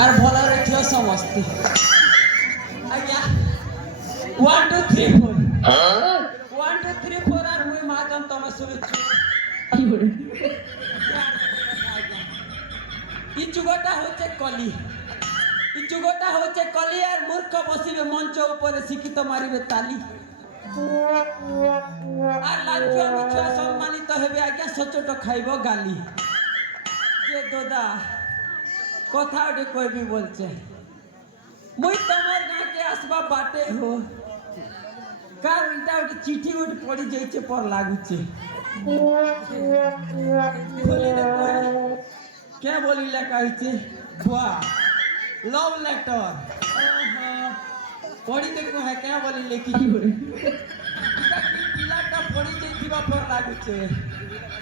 আর ভলা রেখিও সমস্তে আজ্ঞা 1 2 3 4 1 2 3 4 আর মুই মাজন তুমি শুনেছি কি করে এই যুগটা হচ্ছে কলি এই যুগটা হচ্ছে কলি আর মূর্খ বসিবে মঞ্চ উপরে শিক্ষিত মারিবে তালি আর লাঞ্চুয়া মিছুয়া সম্মানিত হবে আজ্ঞা সচোট খাইব গালি যে দাদা কথা ওটা কইবি বলছে মুই তোমার গাঁকে আসবা বাটে হো কার এটা ওটা চিঠি ওটা পড়ি যাইছে পর লাগুছে কে বলি লেখা হয়েছে ভুয়া লভ লেটার পড়ি দেখো হ্যাঁ কে বলি লেখি পিলাটা পড়ি যাইଥିବା পর লাগুছে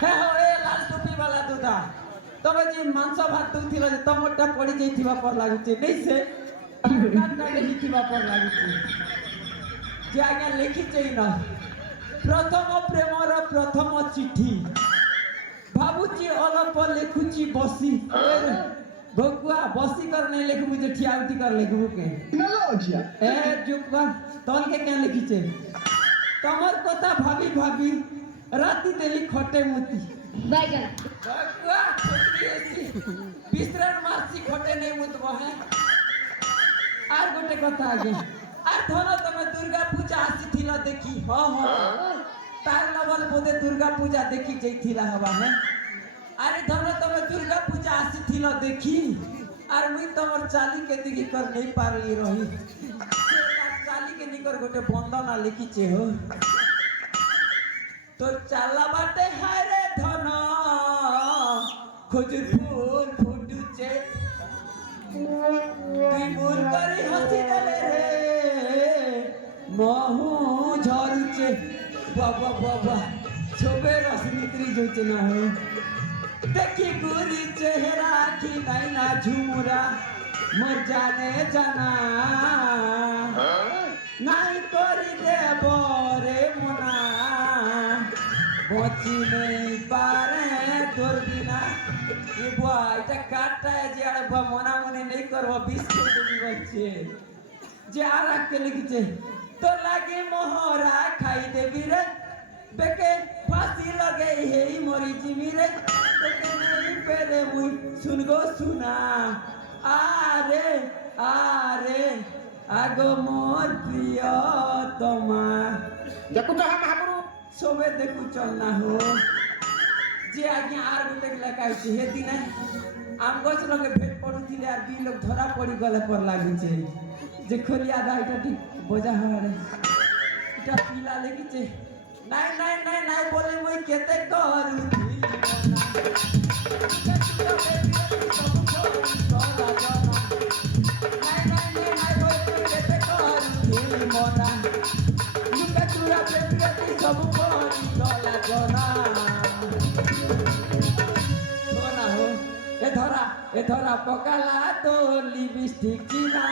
হ্যাঁ হো এ লাল টুপি वाला দাদা তবে যে মাংস ভাত দউছিল যে তমরটা পড়ি যাইଥିବା পর লাগুছে নেই সে কাটটা লেখিଥିବା পর লাগুছে যে আজ্ঞা লেখিছে না প্রথম প্রেমর প্রথম চিঠি ভাবুছি অলপ লেখুছি বসি ভগুয়া বসি কর নাই লেখবু যে ঠিয়াউটি কর লেখবু কে এ চুপ কর তলকে কেন লিখিছে তোমার কথা ভাবি ভাবি রাতি দেলি খটে মুতি বাইগান ভগুয়া খটে এসি বিস্রান মারছি খটে নেই মুতব হ্যাঁ আর গোটে কথা আগে আর ধরো তুমি দুর্গা পূজা আসিছিল দেখি হ হ তার লবল বোধে দুর্গা পূজা দেখি যাইছিলা হবা হ্যাঁ আরে ধরো তুমি দুর্গা পূজা আসিছিল দেখি আর মুই তোমার চালিকে দেখি কর নেই পারলি রহি তার চালিকে নিকর গোটে বন্দনা লিখিছে হো তোর চালা বাটে হায় রে ধন খজুর ফুল ফুটুছে তুই মন করি হাসি দেলে রে মহু ঝরুছে বাবা বাবা ছবে রসমিত্রি জুছে না হো দেখি গুরি চেহারা কি নাই না ঝুমুরা মর জানে জানা নাই করি দেব রে মনা বচি নেই পারে তোর বিনা এ বুয়া এটা কাটটায় যে আর মনা মনে নেই করবো বিস্কুট দেবি বলছে যে আর আজকে লিখেছে তো লাগে মোহরা খাই দেবি রে বেকে ফাঁসি লগে হেই মরি জিমি রে তোকে নেই পেরে মুই শুনগো শুনা আরে আরে আগো মোর প্রিয় তোমা দেখো তো হ্যাঁ মহাপুরু সবে দেখু চল না হো যে আগে আর গোটে লেখা হয়েছে হে দিনে আম গছ লগে ভেট পড়ুছিলে আর দুই লোক ধরা পড়ি গলে পর লাগুছে যে খলিয়া দা এটা ঠিক বোঝা হয় রে এটা পিলা লেগেছে নাই নাই নাই নাই বলে মই কেতে করু নাই নাই নাই নাই বলে কেতে করু মনা লুকা চুরা প্রেমী সব করি গলা জনা শোনা হো এ ধরা পকালা তো লিপস্টিক চিনা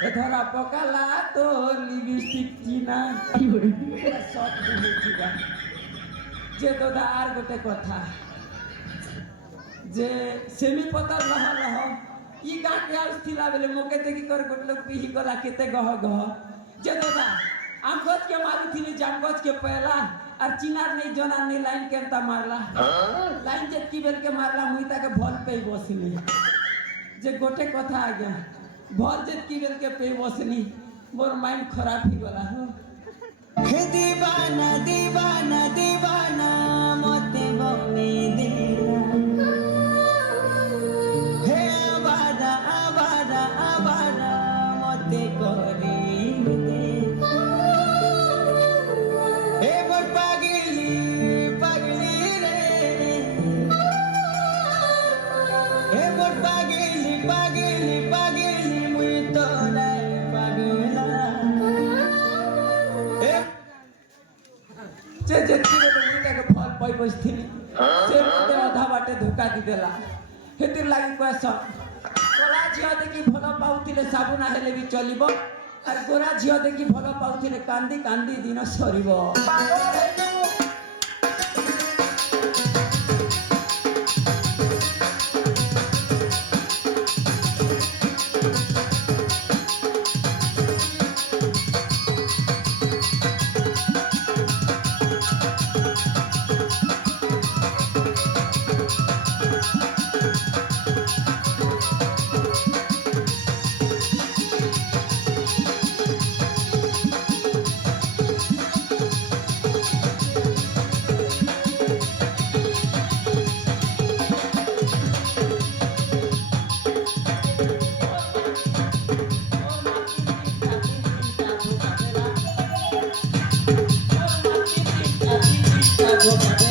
এ ধরা পকালা তো লিপস্টিক চিনা সব বুঝেছি যে দাদা আর গোটে কথা যে সেমি পতার লহ লহ ই গাঁকে আসছিলা বেলে মোকে দেখি করে গোটে লোক পিহি গলা কেতে গহ গহ যে দাদা আম গছকে মারুଥିଲି জাম গছকে পয়লা আর চিনার নেই জনার নেই লাইন কেনতা মারলা লাইন যেতকি বেলকে মারলা মুই তাকে ভল পেয়ে বসিনি যে গোটে কথা আজ্ঞা ভল যেতকি বেলকে পেয়ে বসিনি মোর মাইন্ড খারাপ হয়ে গলা হে দিবানা দিবানা দিবানা মতে বনে দিলা হে আবারা আবারা আবারা মতে করে ଅଧା ବାଟେ ଧୋକା ଦେଇଦେଲା ସେଥିର ଲାଗି କହେସନ୍ କଳା ଝିଅ ଦେଖି ଭଲ ପାଉଥିଲେ ସାବୁନା ହେଲେ ବି ଚଲିବ আর গোরা ঝিও দেখি ভালো পাউছিলে কান্দি কান্দি দিন সরিব ও কাটে